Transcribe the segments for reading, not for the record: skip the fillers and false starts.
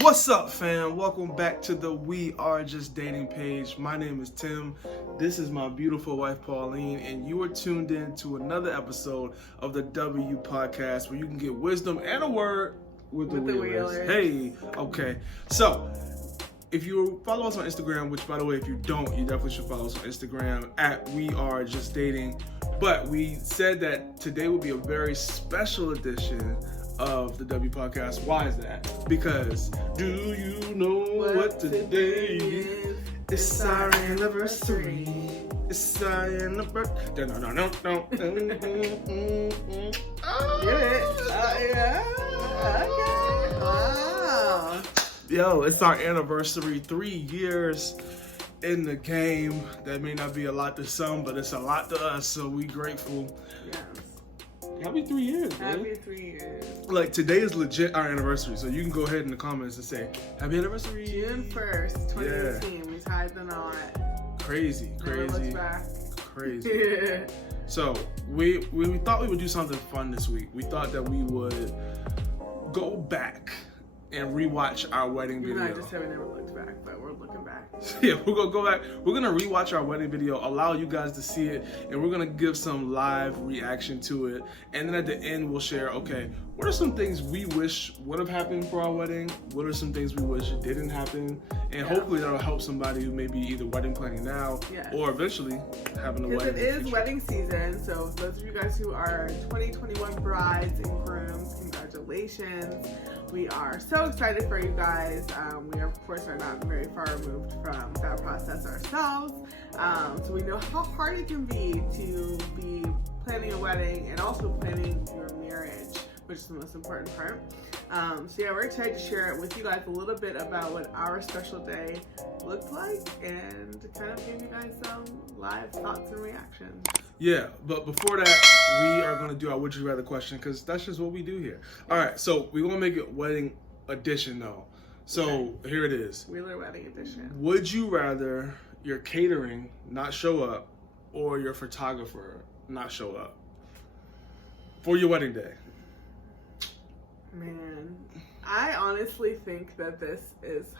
What's up, fam? Welcome back to the We Are Just Dating page. My name is Tim. This is my beautiful wife, Pauline, and you are tuned in to another episode of the W Podcast where you can get wisdom and a word with the Wheelers. Hey, okay. So, if you follow us on Instagram, which, by the way, if you don't, you definitely should follow us on Instagram at We Are Just Dating. But we said that today would be a very special edition of the W Podcast. Why is that? Because do you know what today is? It's our anniversary. It's our anniversary. No. Get it? Yeah. Okay. Wow. Yo, it's our anniversary. 3 years in the game. That may not be a lot to some, but it's a lot to us. So we grateful. Yes. Happy 3 years, man. Happy 3 years. Like, today is legit our anniversary, so you can go ahead in the comments and say, happy anniversary. June 1st, 2018. Yeah. We tied the knot. Crazy. Never looked back. Crazy. Yeah. So, we thought we would do something fun this week. We thought that we would go back and rewatch our wedding video. I just said we never looked back, but we're looking back. Yeah, we're gonna go back. We're gonna rewatch our wedding video, allow you guys to see it, and we're gonna give some live reaction to it. And then at the end, we'll share, okay, what are some things we wish would have happened for our wedding? What are some things we wish didn't happen? And hopefully that'll help somebody who may be either wedding planning now or eventually having a wedding. Because it is wedding season, so those of you guys who are 2021 brides and grooms, congratulations. We are so excited for you guys. We, of course, are not very far removed from that process ourselves. So we know how hard it can be to be planning a wedding and also planning your marriage, which is the most important part. So yeah, we're excited to share it with you guys a little bit about what our special day looked like and to kind of give you guys some live thoughts and reactions. Yeah, but before that, we are going to do our Would You Rather question because that's just what we do here. All right, so we're going to make it wedding edition, though. So here it is. Wheeler wedding edition. Would you rather your catering not show up or your photographer not show up for your wedding day? Man, I honestly think that this is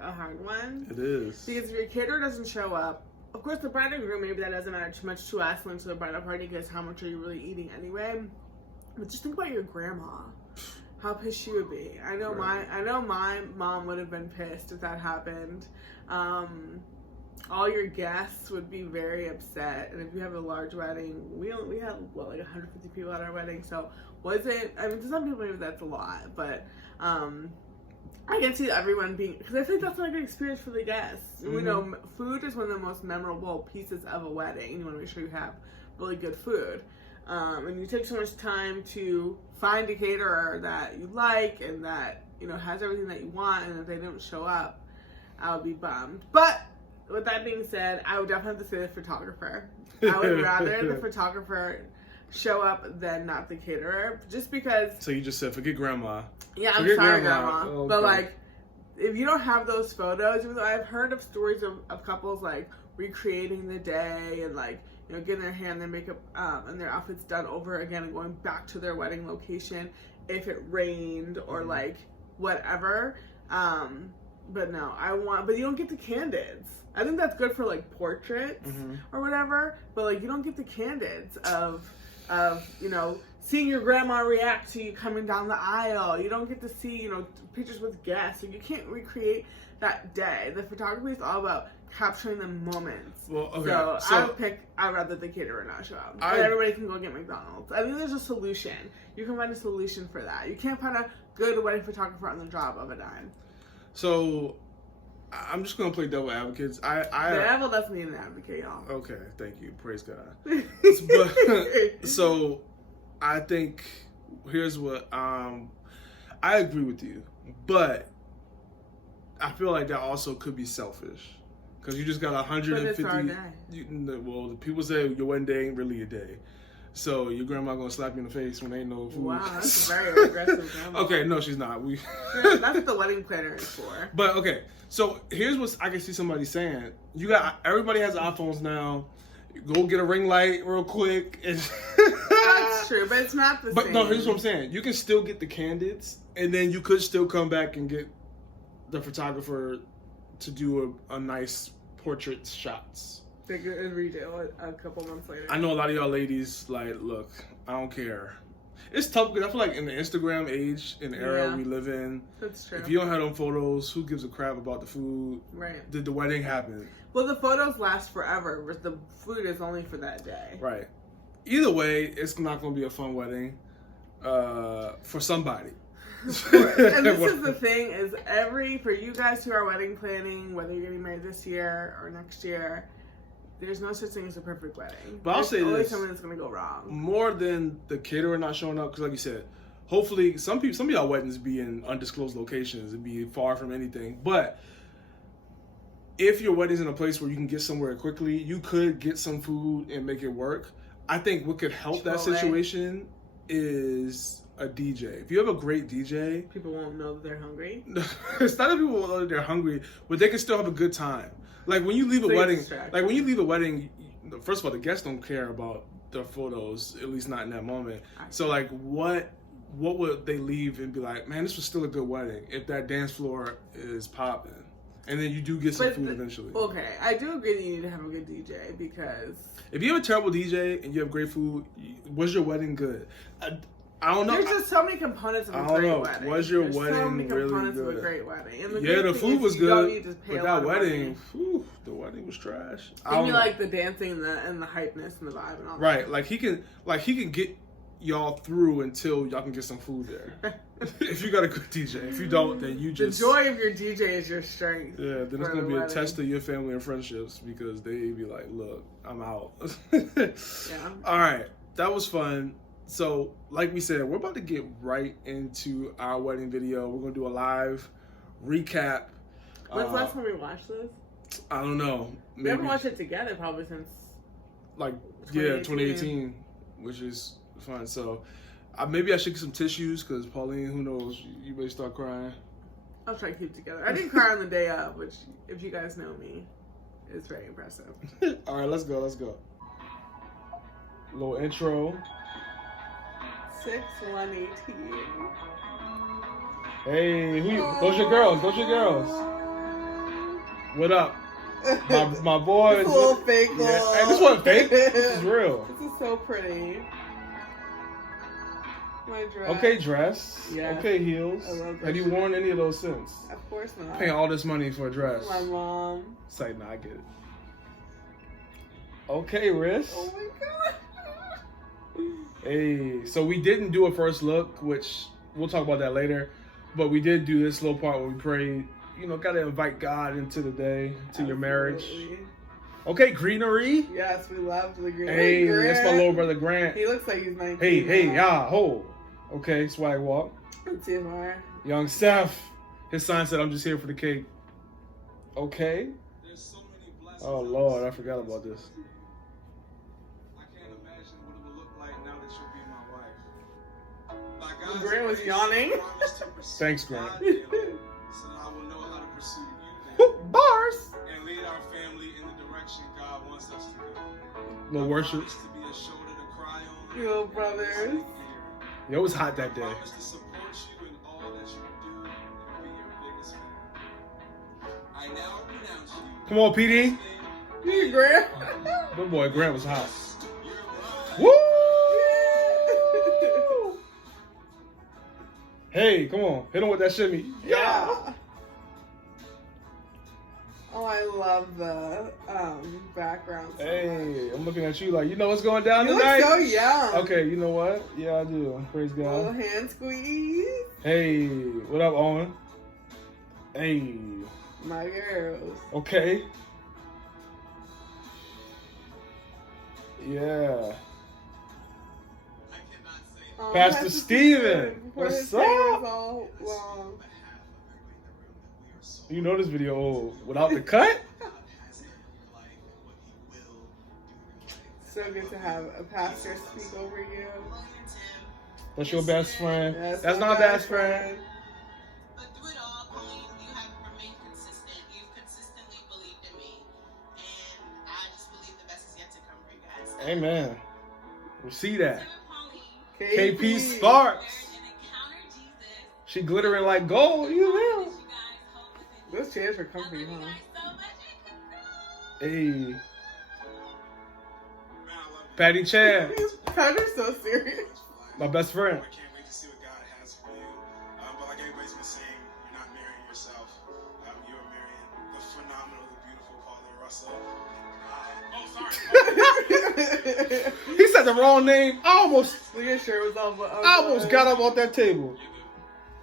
a hard one. It is. Because if your caterer doesn't show up, of course, the bride and groom, maybe that doesn't matter too much to us when to the bridal party because how much are you really eating anyway? But just think about your grandma. How pissed she would be. I know my mom would have been pissed if that happened. All your guests would be very upset. And if you have a large wedding, we had like 150 people at our wedding. So to some people maybe that's a lot, but I can see everyone being, because I think that's not a good experience for the guests. Mm-hmm. We know food is one of the most memorable pieces of a wedding. You want to make sure you have really good food. And you take so much time to find a caterer that you like and that, has everything that you want, and if they don't show up, I would be bummed. But with that being said, I would definitely have to say the photographer. I would rather the photographer show up than not the caterer, just because. So you just said forget grandma. Yeah, I'm sorry, grandma. Oh, but like, if you don't have those photos, even though I've heard of stories of couples like recreating the day and like getting their hair and their makeup and their outfits done over again and going back to their wedding location if it rained or like whatever. But no, but you don't get the candids. I think that's good for like portraits or whatever. But like, you don't get the candids of seeing your grandma react to you coming down the aisle. You don't get to see, pictures with guests. So you can't recreate that day. The photography is all about capturing the moments. Well, okay. So I'd rather the caterer not show up. And everybody can go get McDonald's. I think there's a solution. You can find a solution for that. You can't find a good wedding photographer on the drop of a dime. So I'm just gonna play devil advocates. The devil doesn't need an advocate, y'all. Okay, thank you. Praise God. So I think here's what I agree with you, but I feel like that also could be selfish because you just got 150. But it's our day. Well, the people say your wedding day ain't really a day. So your grandma gonna slap you in the face when ain't no food. Wow, that's very aggressive grandma. Okay, no, she's not. That's what the wedding planner is for. But okay, so here's what I can see somebody saying. Everybody has iPhones now. Go get a ring light real quick. That's true, but it's not the same. But no, here's what I'm saying. You can still get the candids, and then you could still come back and get the photographer to do a nice portrait shots. They could redo it a couple months later. I know a lot of y'all ladies like, look, I don't care. It's tough because I feel like in the Instagram age, in the era we live in, that's true. If you don't have them photos, who gives a crap about the food? Right. Did the wedding happen? Well, the photos last forever, but the food is only for that day. Right. Either way, it's not going to be a fun wedding for somebody. And this is the thing: is for you guys who are wedding planning, whether you're getting married this year or next year, there's no such thing as a perfect wedding. But I'll say this: always something that's going to go wrong. More than the caterer not showing up, because like you said, hopefully some of y'all weddings be in undisclosed locations and be far from anything. But if your wedding's in a place where you can get somewhere quickly, you could get some food and make it work. I think what could help that situation is a DJ. If you have a great DJ, people won't know that they're hungry. It's not that people won't know that they're hungry, but they can still have a good time. Like when you leave a wedding, first of all, the guests don't care about the photos, at least not in that moment. So like, what would they leave and be like, man, this was still a good wedding if that dance floor is popping, and then you do get some food eventually. Okay, I do agree that you need to have a good DJ, because if you have a terrible DJ and you have great food, was your wedding good? I don't know. There's just so many components of a great wedding. Was your wedding so many really components good? of a great wedding. And the food was good, but that wedding, the wedding was trash. You like the dancing and the hypeness and the vibe and all that. Right, like he can get y'all through until y'all can get some food there. If you got a good DJ, if you don't, then you just the joy of your DJ is your strength. Yeah, then it's gonna be a test of your family and friendships, because they be like, look, I'm out. Yeah. All right, that was fun. So, like we said, we're about to get right into our wedding video. We're going to do a live recap. When's the last time we watched this? I don't know. We haven't watched it together probably since... 2018, which is fun. So, maybe I should get some tissues, because Pauline, who knows, you may start crying. I'll try to keep it together. I didn't cry on the day of, which, if you guys know me, is very impressive. All right, let's go. Little intro. 6/1/18. Hey, those your girls. What up? My boys. It's a little fake. Yeah. Hey, this wasn't fake. This is real. This is so pretty. My dress. Okay, dress. Yeah. Okay, heels. I love that. Have you worn any of those since? Of course not. Paying all this money for a dress. My mom. It's like, nah, I get it. Okay, Riz. Oh my god. Hey, so we didn't do a first look, which we'll talk about that later, but we did do this little part where we prayed. You know, gotta invite God into the day, to your marriage. Okay, greenery. Yes, we loved the greenery. Hey, that's my little brother Grant. He looks like he's 19. Hey, ho. Okay, swag walk. Let's see more. Young Steph. His sign said, I'm just here for the cake. Okay. Oh, Lord, I forgot about this. Grant was yawning. Thanks, Grant. So I will know how to pursue you. Bars. And lead our family in the direction God wants us to go. No worship. To be a shoulder to cry on. You little brothers. Yo, it was hot that day. I promise to support you in all that you do and be your biggest fan. I now pronounce you. Come on, PD. You, Grant. Good boy, Grant was hot. Woo! Hey, come on. Hit him with that shimmy. Yeah. Oh, I love the background. So Hey, much. I'm looking at you like, you know what's going down You tonight? look so young. Okay, you know what? Yeah, I do. Praise A little God. hand squeeze. Hey, what up, Owen? Hey. My girls. Okay. Yeah. Pastor Steven, what's up? All long. You know this video old. Without the cut? So good to have a pastor speak over you. That's your best friend. That's my my best friend. But through it all, Pauline, you have remained consistent. You've consistently believed in me. And I just believe the best is yet to come for you guys. Amen. We see that. Pauline, KP Sparks. and encounter Jesus. She glittering like gold. You will. You guys hope Those chairs are comfy, huh? Hey. Patty Chan, Pat is so serious. my best friend. I can't wait to see what God has for you. But like everybody's been saying, you're not marrying yourself. You're marrying the phenomenal, the beautiful Pauline Russell. Oh, sorry. He said the wrong name. I almost Was all, got up off that table. You're the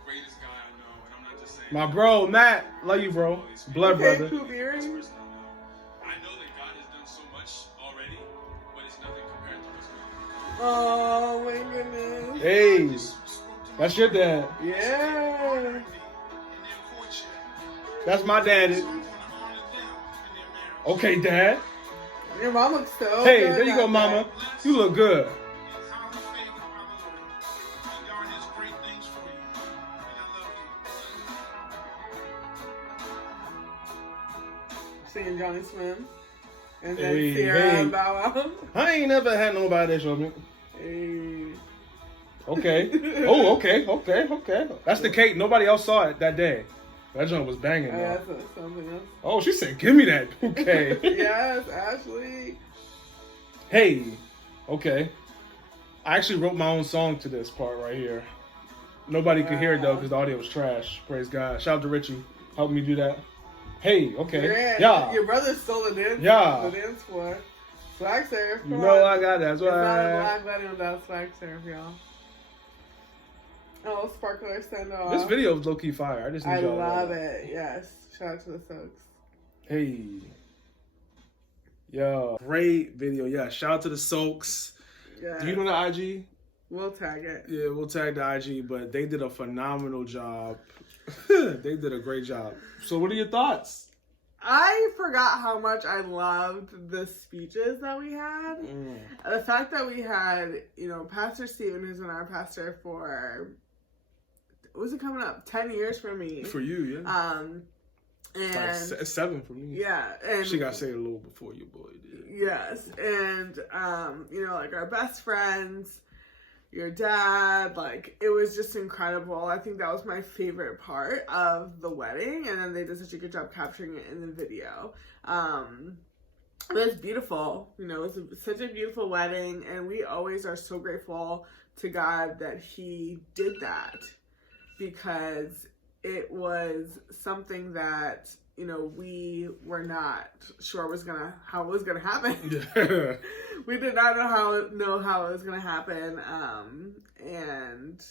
greatest guy I know, and I'm not just saying. My bro, Matt. Love you, bro. Blood brother. Cool earrings. I know that God has done so much already, but it's nothing compared to what's going on. Oh my goodness. Hey, that's your dad. Yeah. That's my daddy. Okay, Dad. Your mom looks so Hey, good there you go, out Mama. You look good. Seeing Johnny swim. And then Hey, Sierra hey. and Bow Wow. I ain't never had nobody that show me. Hey. Okay. Oh, okay. That's the cake. Nobody else saw it that day. That joint was banging, though. That's something else. Oh, she said, give me that bouquet. Yes, Ashley. Hey, okay. I actually wrote my own song to this part right here. Nobody could hear it, though, because the audio was trash. Praise God. Shout out to Richie. Help me do that. Hey, okay. Yeah. Your brother stole the dance. Yeah. The dance floor. Swag surf. You know I got that. That's It's not a why. black wedding without swag surf, y'all. Oh, sparkler send off. This video is low-key fire. I just need I y'all to know love that. it. Yes. Shout out to the Soaks. Hey. Yo. Great video. Yeah. Shout out to the Soaks. Yeah. Do you know the IG? We'll tag it. Yeah, we'll tag the IG, but they did a phenomenal job. They did a great job. So what are your thoughts? I forgot how much I loved the speeches that we had. The fact that we had, Pastor Stephen, who's been our pastor for, was it coming up? 10 years for me. For you, yeah. And like 7 for me. yeah, and She got saved a little before your boy did. yes, and like our best friends, your dad, like it was just incredible. I think that was my favorite part of the wedding, and then they did such a good job capturing it in the video. It was beautiful, it was such a beautiful wedding, and we always are so grateful to God that He did that, because it was something that we were not sure how it was gonna happen. Yeah. We did not know how it was gonna happen, and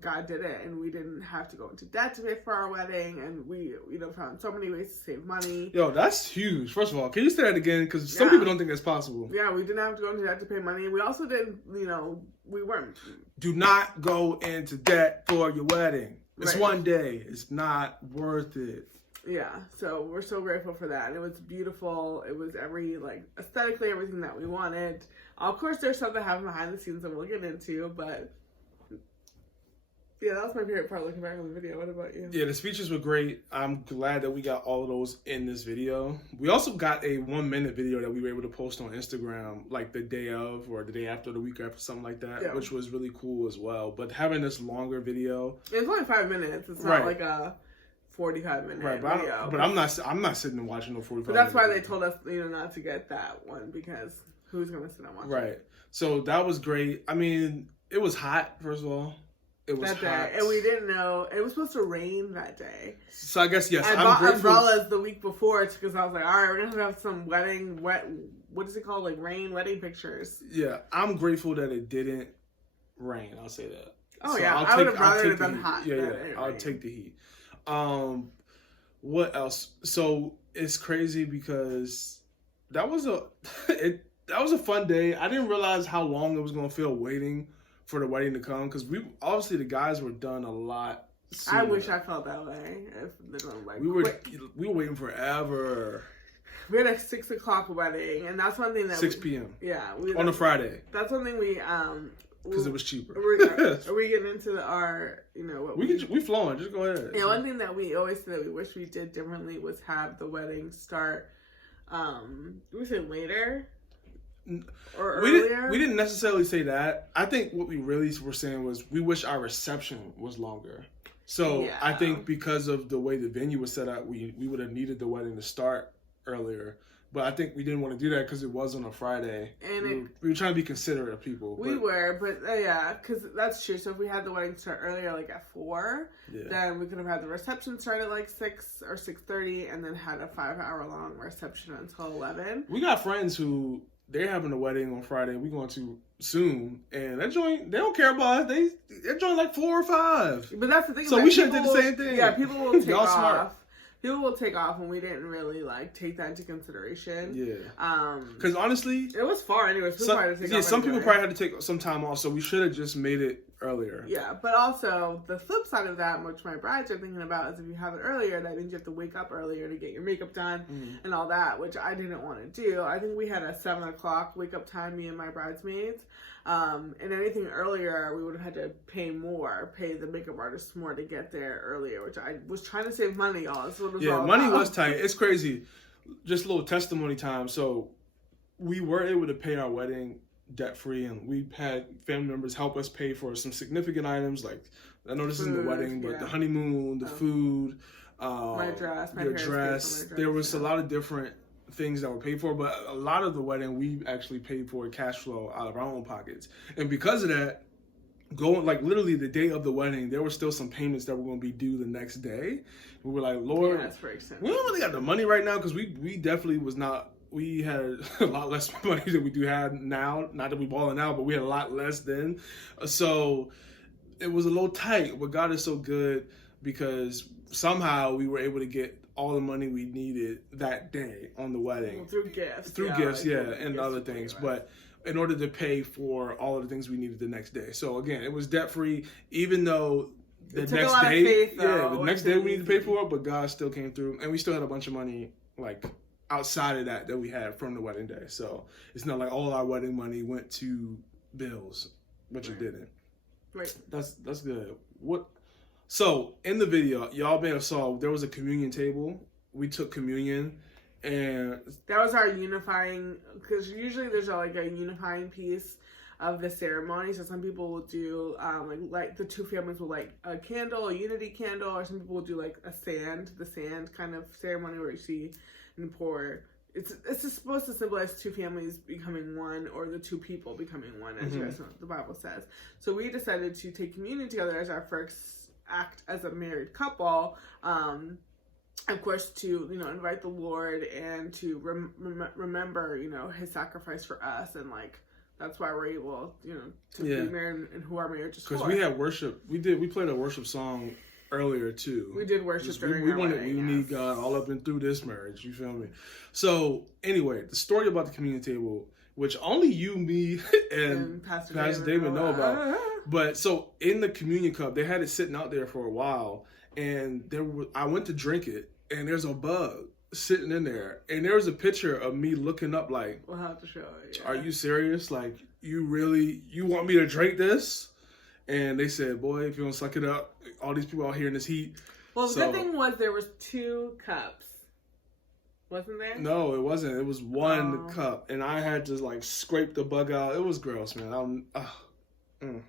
God did it, and we didn't have to go into debt to pay for our wedding, and we found so many ways to save money. Yo, that's huge. First of all, can you say that again? Because some Yeah. people don't think that's possible. Yeah, we didn't have to go into debt to pay money. We also didn't, we weren't. Do not go into debt for your wedding. It's Right. one day. It's not worth it. Yeah, so we're so grateful for that. It was beautiful. It was aesthetically everything that we wanted. Of course, there's stuff that happened behind the scenes that we'll get into, but yeah, that was my favorite part looking back on the video. What about you? Yeah, the speeches were great. I'm glad that we got all of those in this video. We also got a 1-minute video that we were able to post on Instagram like the day of or the day after, the week after, something like that, Yeah. which was really cool as well. But having this longer video, It's only 5 minutes. It's not Right. like a 45-minute right? video. But I'm not sitting and watching no 45. But that's why minute they told us, not to get that one, because who's gonna sit and watch Right. it? So that was great. I mean, it was hot. First of all, it was That hot, day, and we didn't know it was supposed to rain that day. So I guess yes, I I'm bought grateful. umbrellas the week before because I was like, all right, we're gonna have some what is it called, like rain wedding pictures. Yeah, I'm grateful that it didn't rain. I'll say that. Oh So yeah, I would have rather it have been hot. Yeah, than yeah. it I'll rained. take the heat. What else? So it's crazy because that was a fun day. I didn't realize how long it was gonna feel waiting for the wedding to come, because the guys were done a lot sooner. I wish I felt that way. If they're gonna we were quick. waiting forever. We had a 6 o'clock wedding, and that's one thing that 6 p.m. Yeah, on a Friday That's one thing we because it was cheaper. Are we getting into our what we flowing. Just go ahead. Yeah, one thing that we always say that we wish we did differently was have the wedding start. We say later or earlier. We didn't necessarily say that. I think what we really were saying was we wish our reception was longer. So Yeah. I think because of the way the venue was set up, we would have needed the wedding to start earlier. But I think we didn't want to do that because it was on a Friday. And we were trying to be considerate of people. But yeah, because that's true. So if we had the wedding start earlier, like at 4, then we could have had the reception start at like 6 or 6:30, and then had a 5-hour long reception until 11. We got friends who they're having a wedding on Friday. We're going to soon, and that joint, they don't care about us. They're joint like 4 or 5. But that's the thing. So we should have did the same thing. Yeah, people will take Y'all off. smart. People will take off, and we didn't really like take that into consideration. Yeah. Because honestly, it was far anyways. Some people probably had to take some time off, so we should have just made it earlier. Yeah, but also the flip side of that, which my brides are thinking about, is if you have it earlier, that means you have to wake up earlier to get your makeup done and all that, which I didn't want to do. I think we had a 7 o'clock wake up time, me and my bridesmaids. And anything earlier, we would have had to pay the makeup artist more to get there earlier, which I was trying to save money, y'all. That's what it was all money about. was tight. It's crazy. Just a little testimony time. So we were able to pay our wedding debt-free, and we had family members help us pay for some significant items. Like, I know this isn't the wedding, but the honeymoon, the food, my dress, your dress. There was a lot of different things that were paid for, but a lot of the wedding we actually paid for cash flow out of our own pockets. And because of that, literally the day of the wedding, there were still some payments that were going to be due the next day. We were like, Lord, that's very expensive. We don't really got the money right now, because we definitely was not. We had a lot less money than we do have now. Not that we balling out, but we had a lot less then. So it was a little tight. But God is so good, because somehow we were able to get all the money we needed that day on the wedding. Through gifts. And other things. But in order to pay for all of the things we needed the next day. So again, it was debt free, even though the next day we needed to pay for it, but God still came through, and we still had a bunch of money like outside of that we had from the wedding day. So it's not like all our wedding money went to bills, which it didn't. Right. That's good. So in the video, y'all may have saw there was a communion table. We took communion, and that was our unifying, because usually there's a unifying piece of the ceremony. So some people will do like the two families will light a candle, a unity candle, or some people will do like the sand kind of ceremony where you see and pour. It's just supposed to symbolize two families becoming one, or the two people becoming one, as you guys know the Bible says. So we decided to take communion together as our first act as a married couple, of course, to invite the Lord and to remember his sacrifice for us, and that's why we're able to be married and who our marriage is for. Because we had worship, we played a worship song earlier too. We did worship during our wedding. We need God all up and through this marriage. You feel me? So anyway, the story about the communion table, which only you, me, and Pastor David know about. But so in the communion cup, they had it sitting out there for a while, and I went to drink it, and there's a bug sitting in there, and there was a picture of me looking up like, we'll have to show it. Yeah. Are you serious? Like, you want me to drink this? And they said, boy, if you don't suck it up, all these people out here in this heat. Well, the good thing was there was 2 cups. Wasn't there? No, it wasn't. It was one cup, and I had to scrape the bug out. It was gross, man. It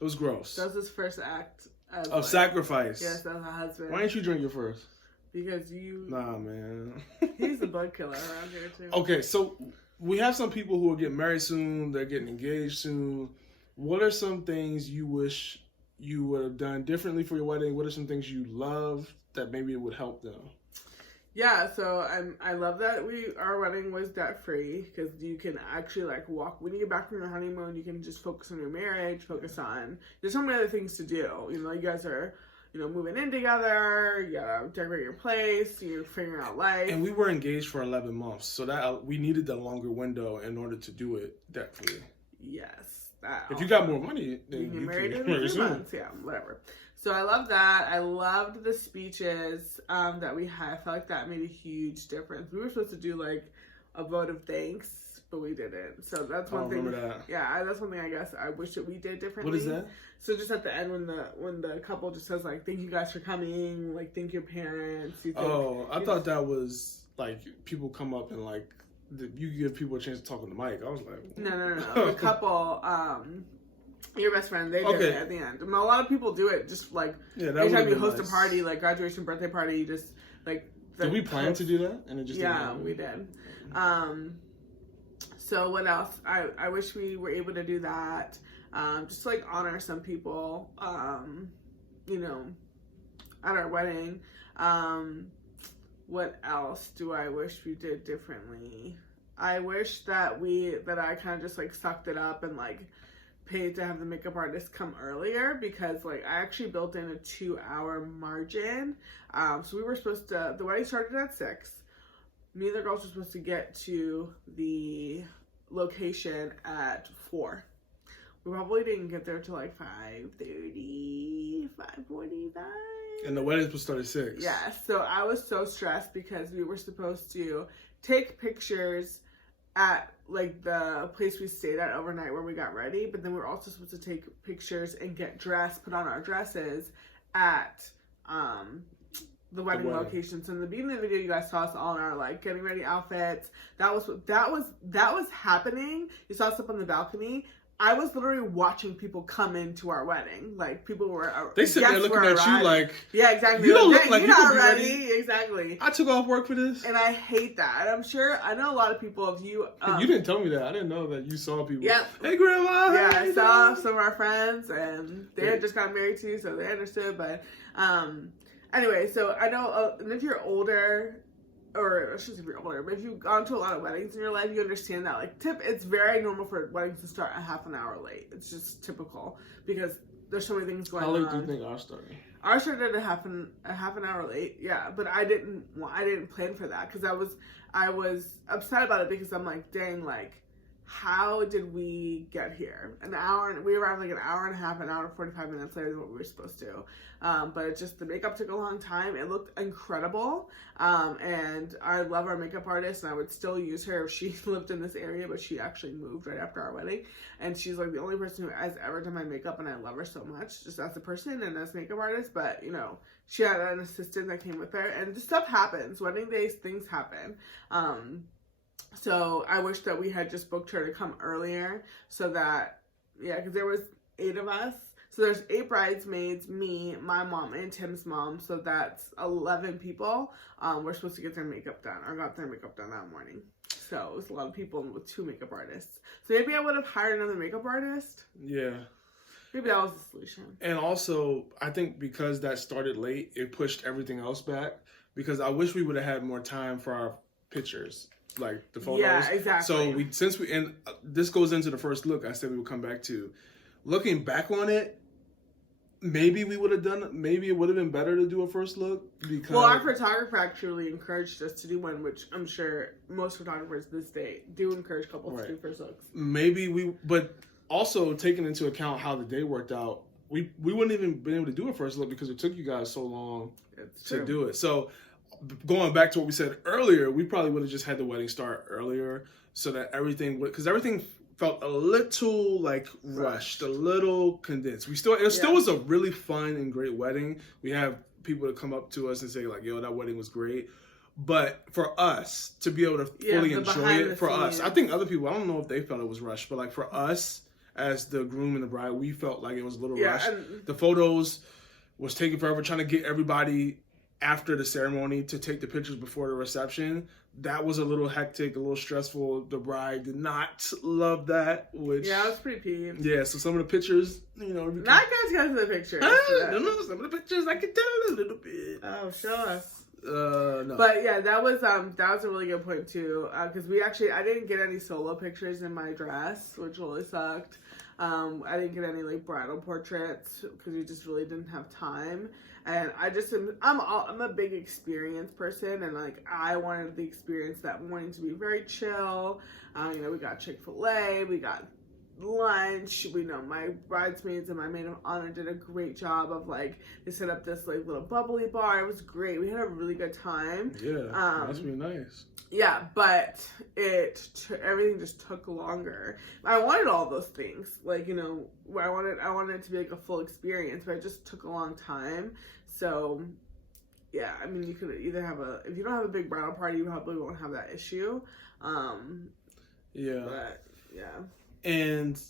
was gross. That was his first act of sacrifice. Yes, as a husband. Why didn't you drink it first? Because you... Nah, man. He's a bug killer around here, too. Okay, so we have some people who are getting married soon. They're getting engaged soon. What are some things you wish you would have done differently for your wedding? What are some things you love that maybe it would help them? Yeah, so I love that our wedding was debt free, because you can actually walk when you get back from your honeymoon. You can just focus on your marriage, there's so many other things to do. You guys are moving in together. You gotta decorate your place. You're figuring out life. And we were engaged for 11 months, so that we needed the longer window in order to do it debt free. Yes. If you got more money, then you married in 2 months. Yeah, whatever. So I love that. I loved the speeches that we had. I felt like that made a huge difference. We were supposed to do a vote of thanks, but we didn't. So that's one thing. Remember that. Yeah, that's one thing I guess I wish that we did differently. What is that? So just at the end when the couple just says thank you guys for coming, thank your parents. I thought that was people come up and you give people a chance to talk on the mic. I was like, no. The couple Your best friend, they did it at the end. A lot of people do it just like anytime you host a party, like graduation, birthday party, you just like. Did we plan to do that? And it just we did. So what else? I wish we were able to do that. Just like honor some people, you know, at our wedding. What else do I wish we did differently? I wish that I kind of just like sucked it up and like paid to have the makeup artist come earlier, because like I actually built in a 2-hour margin. So we were supposed to, the wedding started at 6. Me and the girls were supposed to get to the location at 4. We probably didn't get there till like 5:30, 5:45. And the wedding was started at 6. Yeah, so I was so stressed because we were supposed to take pictures at like the place we stayed at overnight where we got ready, but then we were also supposed to take pictures and get dressed, put on our dresses at the wedding location. So in the beginning of the video, you guys saw us all in our like getting ready outfits. That was happening. You saw us up on the balcony. I was literally watching people come into our wedding. Like, people were... They sit there looking at you like... Yeah, exactly. You don't look like you're not ready. Exactly. I took off work for this. And I hate that. I know a lot of people, if you... you didn't tell me that. I didn't know that you saw people. Yep. Hey, Grandma! Yeah, I saw some of our friends, and they had just gotten married too, so they understood. But anyway, so I know... and if you're older... Or I shouldn't say if you're older, but if you've gone to a lot of weddings in your life, you understand that like it's very normal for weddings to start a half an hour late. It's just typical because there's so many things going on. How late do you think ours started? Ours started a half an hour late. Yeah, but I didn't plan for that because I was upset about it because I'm like, dang, like how did we get here? An hour, and we arrived like an hour and a half, an hour and 45 minutes later than what we were supposed to. But it's just, the makeup took a long time. It looked incredible. And I love our makeup artist, and I would still use her if she lived in this area, but she actually moved right after our wedding. And she's like the only person who has ever done my makeup, and I love her so much, just as a person and as makeup artist. But, you know, she had an assistant that came with her, and just stuff happens. Wedding days, things happen. So I wish that we had just booked her to come earlier so that, yeah, because there was 8 of us. So there's 8 bridesmaids, me, my mom, and Tim's mom. So that's 11 people. We're supposed to get their makeup done, or got their makeup done that morning. So it was a lot of people with 2 makeup artists. So maybe I would have hired another makeup artist. Yeah. Maybe that was the solution. And also, I think because that started late, it pushed everything else back. Because I wish we would have had more time for our pictures. Like the photos. Yeah, exactly. So and this goes into the first look I said we would come back to. Looking back on it, maybe it would have been better to do a first look because our photographer actually encouraged us to do one, which I'm sure most photographers this day do encourage couples to do first looks. But also taking into account how the day worked out, we wouldn't even been able to do a first look because it took you guys so long to do it. So going back to what we said earlier, we probably would have just had the wedding start earlier so that everything felt a little like rushed, a little condensed. It still was a really fun and great wedding. We have people that come up to us and say like, yo, that wedding was great. But for us to be able to fully enjoy it, for us, I think other people, I don't know if they felt it was rushed, but like for us as the groom and the bride, we felt like it was a little rushed. The photos was taking forever, trying to get everybody after the ceremony to take the pictures before the reception. That was a little hectic, a little stressful. The bride did not love that, which... Yeah, I was pretty peeved. Yeah, so some of the pictures, you know... Not guys to the pictures. No, some of the pictures I can tell a little bit. Oh, show us. No. But yeah, that was a really good point too, because I didn't get any solo pictures in my dress, which really sucked. I didn't get any like bridal portraits because we just really didn't have time. And I'm a big experience person, and like I wanted the experience that morning to be very chill. You know, we got Chick-fil-A, we got lunch. We know my bridesmaids and my maid of honor did a great job of like, they set up this like little bubbly bar. It was great. We had a really good time. Yeah, that's really nice. Yeah, but everything just took longer. I wanted all those things, like, you know, I wanted it to be like a full experience, but it just took a long time. So, yeah, I mean, you could either if you don't have a big bridal party, you probably won't have that issue. Yeah. But, yeah. And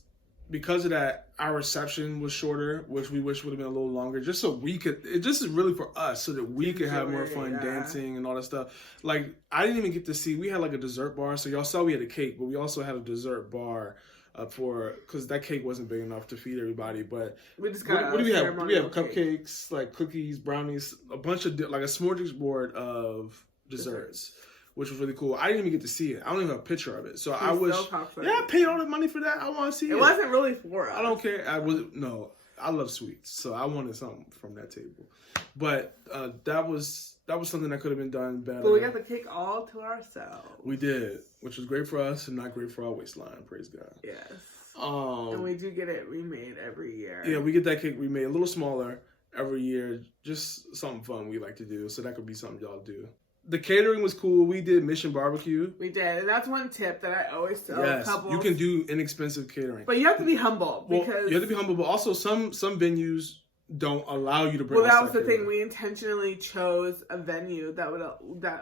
because of that, our reception was shorter, which we wish would have been a little longer, just so we could. It just is really for us, so that we could have more fun dancing and all that stuff. Like, I didn't even get to see. We had like a dessert bar, so y'all saw we had a cake, but we also had a dessert bar because that cake wasn't big enough to feed everybody. But we just got what do we have? We have cake. Cupcakes, like cookies, brownies, a bunch of like a smorgasbord of desserts. Which was really cool. I didn't even get to see it. I don't even have a picture of it. So I was, I paid all the money for that. I want to see it. It wasn't really for us. I don't care. I love sweets, so I wanted something from that table. But that was something that could have been done better. But we got the cake all to ourselves. We did, which was great for us and not great for our waistline. Praise God. Yes. And we do get it remade every year. Yeah, we get that cake remade a little smaller every year. Just something fun we like to do. So that could be something y'all do. The catering was cool. We did Mission Barbecue. We did, and that's one tip that I always tell couples. You can do inexpensive catering, but you have to be humble because you have to be humble. But also, some venues don't allow you to bring. Well, that was the thing. We intentionally chose a venue that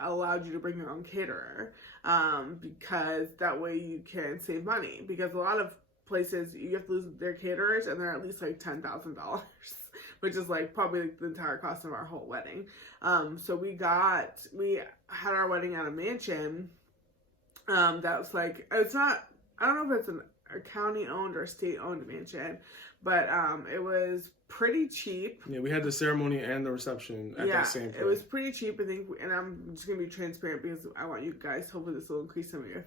allowed you to bring your own caterer, because that way you can save money. Because a lot of places you have to lose their caterers, and they're at least like $10,000. Which is like probably the entire cost of our whole wedding. So we had our wedding at a mansion. That was like, it's not, I don't know if it's a county owned or state owned mansion, but it was pretty cheap. Yeah, we had the ceremony and the reception at that same place. It was pretty cheap, I think, and I'm just gonna be transparent because I want you guys, hopefully this will increase some of your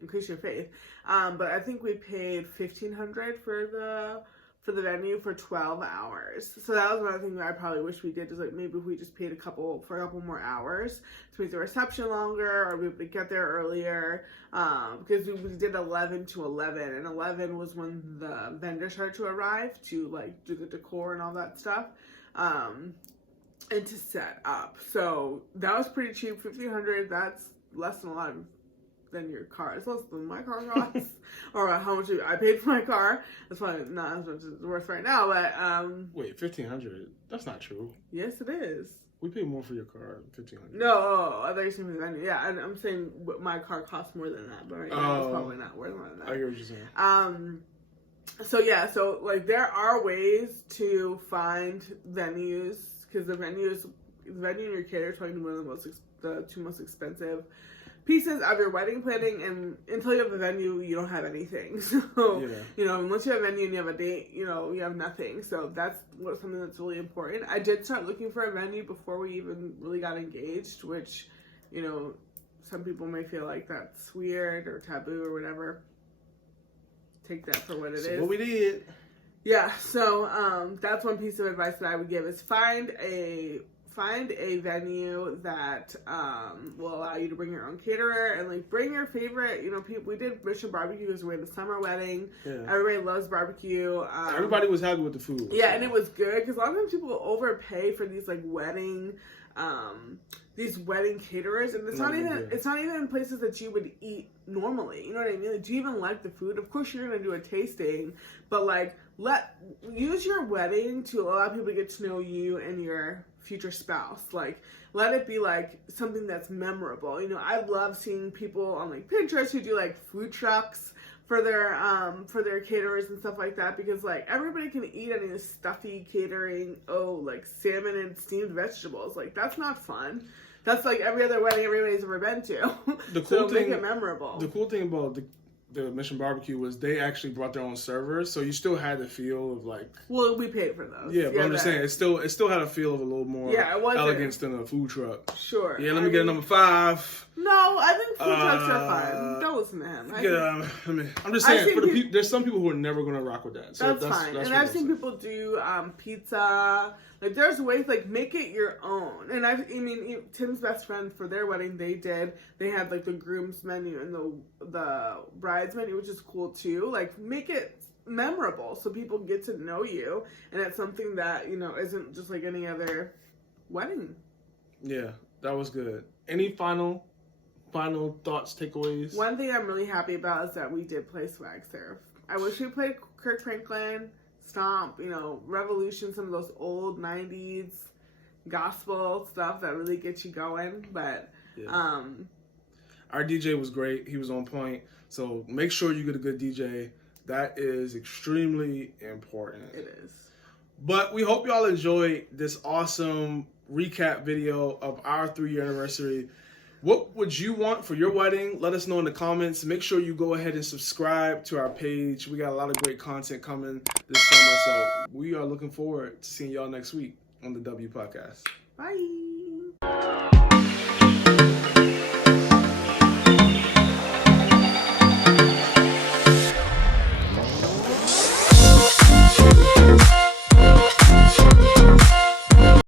increase your faith. But I think we paid $1,500 for the venue for 12 hours. So that was another thing that I probably wish we did, is like maybe if we just paid for a couple more hours to make the reception longer, or we would get there earlier, because we did 11 to 11, and 11 was when the vendors started to arrive to like do the decor and all that stuff, and to set up. So that was pretty cheap. $1,500, that's less than a lot than your car. It's less than my car costs, or how much I paid for my car. That's probably not as much as it's worth right now, but wait, $1,500? That's not true. Yes, it is. We paid more for your car, $1,500. No, I thought you said for the venue. Yeah, I'm saying my car costs more than that, but right now it's probably not worth more than that. I get what you're saying. So like there are ways to find venues, because the venue and your caterer is probably one of the two most expensive pieces of your wedding planning, and until you have a venue, you don't have anything. So, unless you have a venue and you have a date, you have nothing. So that's something that's really important. I did start looking for a venue before we even really got engaged, which, some people may feel like that's weird or taboo or whatever. Take that for what it is. What we did. Yeah, so that's one piece of advice that I would give, is find a venue that will allow you to bring your own caterer, and like bring your favorite, people. We did Mission Barbecue because we had a summer wedding. Yeah. Everybody loves barbecue. Everybody was happy with the food. Yeah, so. And it was good, because a lot of times people overpay for these like wedding caterers, and it's not even in places that you would eat normally. You know what I mean? Like, do you even like the food? Of course you're gonna do a tasting, but like use your wedding to allow people to get to know you and your future spouse. Like, let it be like something that's memorable. I love seeing people on like Pinterest who do like food trucks for their caterers and stuff like that, because like everybody can eat any stuffy catering, like salmon and steamed vegetables. Like, that's not fun. That's like every other wedding everybody's ever been to. Make it memorable. The cool thing about the Mission Barbecue was they actually brought their own servers, so you still had the feel of like. Well, we paid for those. Yeah, but I'm just saying it still had a feel of a little more elegance than a food truck. Sure. Yeah, let me get a number 5. No, I think food trucks are fine. Don't listen to him. I'm just saying there's some people who are never gonna rock with that. So that's fine. And I've seen people do pizza. Like, there's ways, like, make it your own. And I mean, Tim's best friend, for their wedding, they had, like, the groom's menu and the bride's menu, which is cool, too. Like, make it memorable so people get to know you. And it's something that, isn't just like any other wedding. Yeah, that was good. Any final thoughts, takeaways? One thing I'm really happy about is that we did play Swag Surf. I wish we played Kirk Franklin, Stomp, Revolution, some of those old 90s gospel stuff that really gets you going. But our DJ was great. He was on point. So make sure you get a good DJ. That is extremely important. It is. But we hope y'all enjoyed this awesome recap video of our 3-year anniversary. What would you want for your wedding? Let us know in the comments. Make sure you go ahead and subscribe to our page. We got a lot of great content coming this summer, so we are looking forward to seeing y'all next week on the W Podcast. Bye.